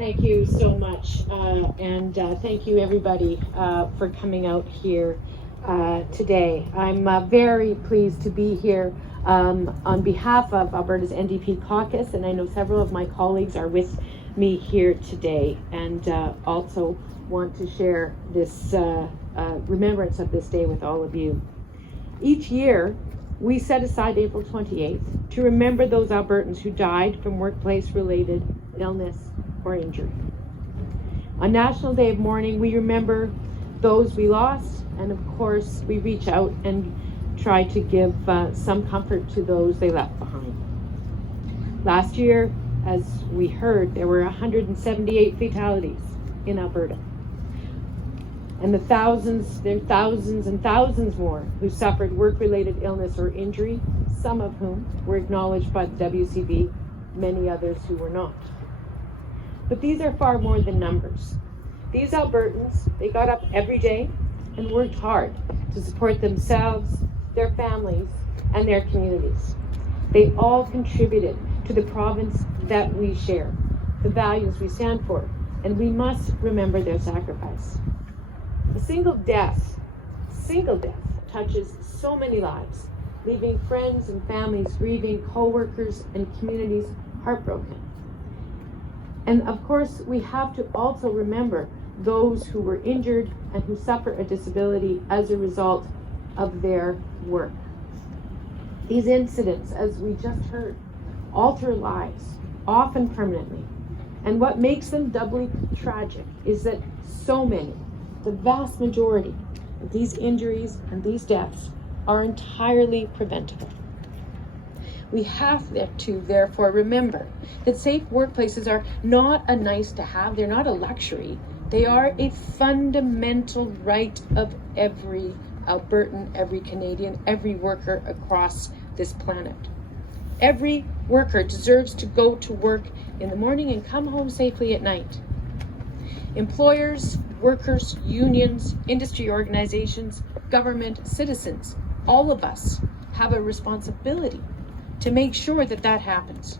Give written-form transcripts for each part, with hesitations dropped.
Thank you so much, and thank you everybody for coming out here today. I'm very pleased to be here on behalf of Alberta's NDP caucus, and I know several of my colleagues are with me here today, and also want to share this remembrance of this day with all of you. Each year, we set aside April 28th to remember those Albertans who died from workplace-related illness or injury. On National Day of Mourning, we remember those we lost, and of course, we reach out and try to give some comfort to those they left behind. Last year, as we heard, there were 178 fatalities in Alberta. And there are thousands and thousands more who suffered work-related illness or injury, some of whom were acknowledged by the WCB, many others who were not. But these are far more than numbers. These Albertans, they got up every day and worked hard to support themselves, their families, and their communities. They all contributed to the province that we share, the values we stand for, and we must remember their sacrifice. A single death touches so many lives, leaving friends and families grieving, co-workers and communities heartbroken. And of course, we have to also remember those who were injured and who suffer a disability as a result of their work. These incidents, as we just heard, alter lives, often permanently. And what makes them doubly tragic is that so many, the vast majority of these injuries and these deaths are entirely preventable. We have to therefore remember that safe workplaces are not a nice to have, they're not a luxury, they are a fundamental right of every Albertan, every Canadian, every worker across this planet. Every worker deserves to go to work in the morning and come home safely at night. Employers, workers, unions, industry organizations, government, citizens, all of us have a responsibility to make sure that that happens.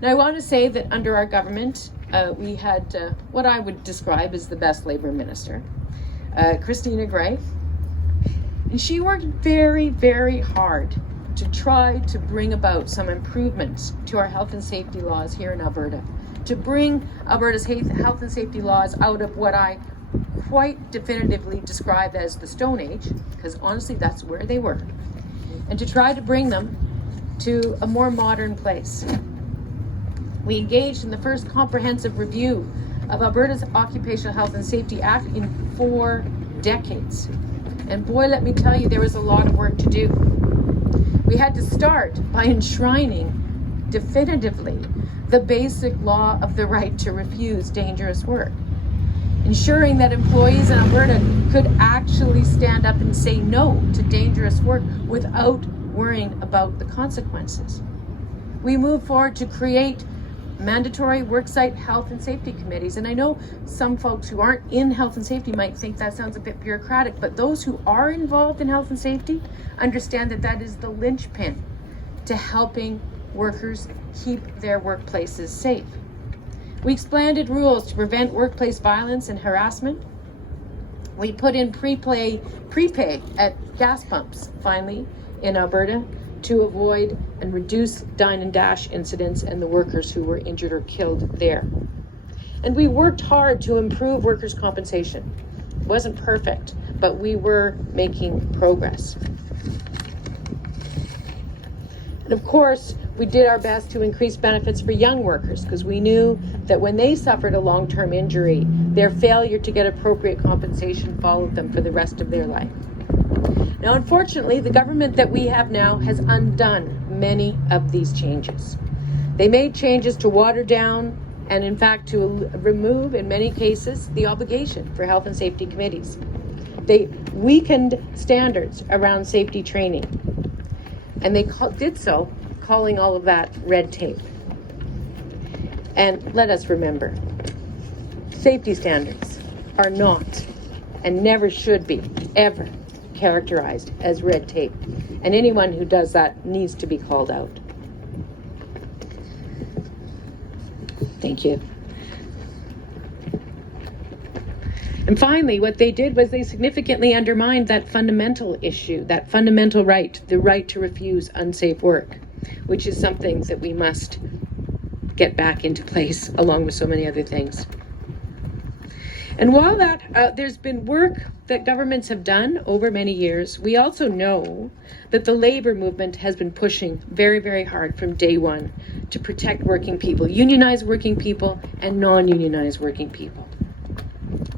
Now, I want to say that under our government, we had what I would describe as the best Labour Minister, Christina Gray. And she worked very, very hard to try to bring about some improvements to our health and safety laws here in Alberta, to bring Alberta's health and safety laws out of what I quite definitively describe as the Stone Age, because honestly, that's where they were, and to try to bring them to a more modern place. We engaged in the first comprehensive review of Alberta's Occupational Health and Safety Act in 4 decades. And boy, let me tell you, there was a lot of work to do. We had to start by enshrining definitively the basic law of the right to refuse dangerous work, ensuring that employees in Alberta could actually stand up and say no to dangerous work without worrying about the consequences. We moved forward to create mandatory worksite health and safety committees. And I know some folks who aren't in health and safety might think that sounds a bit bureaucratic, but those who are involved in health and safety understand that that is the linchpin to helping workers keep their workplaces safe. We expanded rules to prevent workplace violence and harassment. We put in prepay at gas pumps, finally, in Alberta, to avoid and reduce dine and dash incidents and the workers who were injured or killed there. And we worked hard to improve workers' compensation. It wasn't perfect, but we were making progress. And of course, we did our best to increase benefits for young workers, because we knew that when they suffered a long-term injury, their failure to get appropriate compensation followed them for the rest of their life. Now, unfortunately, the government that we have now has undone many of these changes. They made changes to water down and, in fact, to remove, in many cases, the obligation for health and safety committees. They weakened standards around safety training, and they did so calling all of that red tape. And let us remember, safety standards are not and never should be ever characterized as red tape, and anyone who does that needs to be called out. Thank you. And finally, what they did was they significantly undermined that fundamental issue, that fundamental right, the right to refuse unsafe work, which is something that we must get back into place along with so many other things. And while that there's been work that governments have done over many years, we also know that the labor movement has been pushing very, very hard from day one to protect working people, unionized working people and non-unionized working people.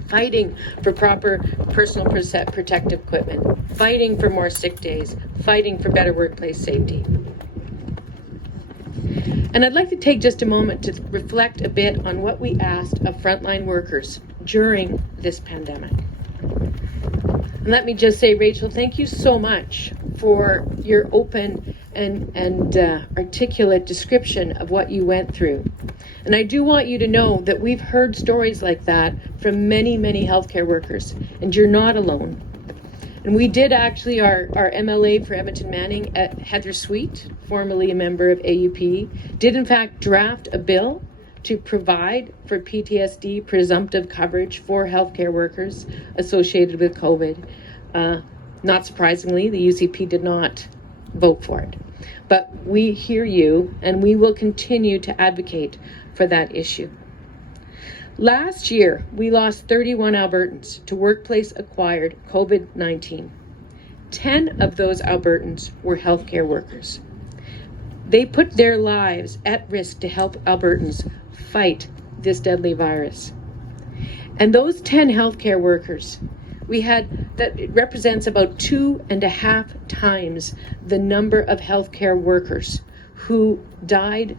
Fighting for proper personal protective equipment, fighting for more sick days, fighting for better workplace safety. And I'd like to take just a moment to reflect a bit on what we asked of frontline workers during this pandemic. And let me just say, Rachel, thank you so much for your open and articulate description of what you went through. And I do want you to know that we've heard stories like that from many, many healthcare workers, and you're not alone. And we did actually, our MLA for Edmonton Manning, Heather Sweet, formerly a member of AUP, did in fact draft a bill to provide for PTSD presumptive coverage for healthcare workers associated with COVID. Not surprisingly, the UCP did not vote for it. But we hear you, and we will continue to advocate for that issue. Last year, we lost 31 Albertans to workplace-acquired COVID-19. 10 of those Albertans were healthcare workers. They put their lives at risk to help Albertans fight this deadly virus. And those 10 healthcare workers, it represents about 2.5 times the number of healthcare workers who died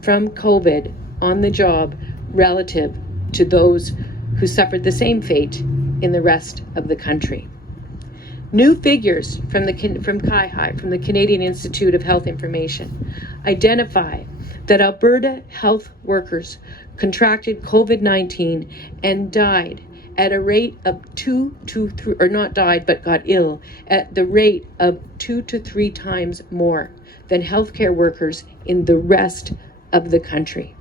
from COVID on the job relative to those who suffered the same fate in the rest of the country. New figures from CIHI, from the Canadian Institute of Health Information, identify that Alberta health workers contracted COVID-19 and died at a rate of got ill at the rate of 2 to 3 times more than healthcare workers in the rest of the country.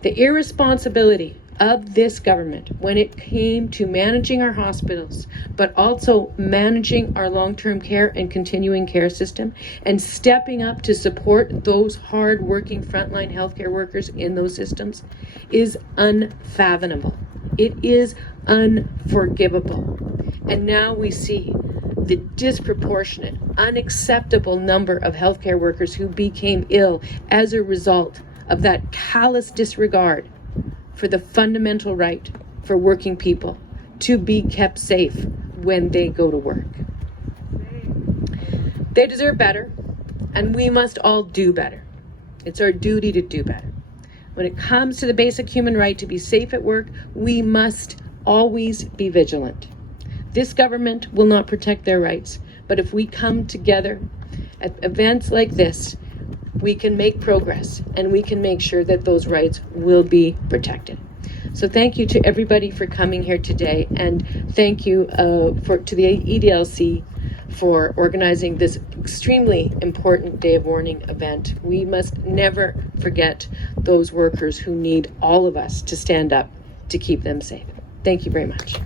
The irresponsibility of this government when it came to managing our hospitals, but also managing our long-term care and continuing care system and stepping up to support those hard-working frontline healthcare workers in those systems is unfathomable. It is unforgivable. And now we see the disproportionate, unacceptable number of healthcare workers who became ill as a result of that callous disregard for the fundamental right for working people to be kept safe when they go to work. They deserve better, and we must all do better. It's our duty to do better. When it comes to the basic human right to be safe at work, we must always be vigilant. This government will not protect their rights, but if we come together at events like this, we can make progress and we can make sure that those rights will be protected. So thank you to everybody for coming here today, and thank you to the EDLC for organizing this extremely important Day of Mourning event. We must never forget those workers who need all of us to stand up to keep them safe. Thank you very much.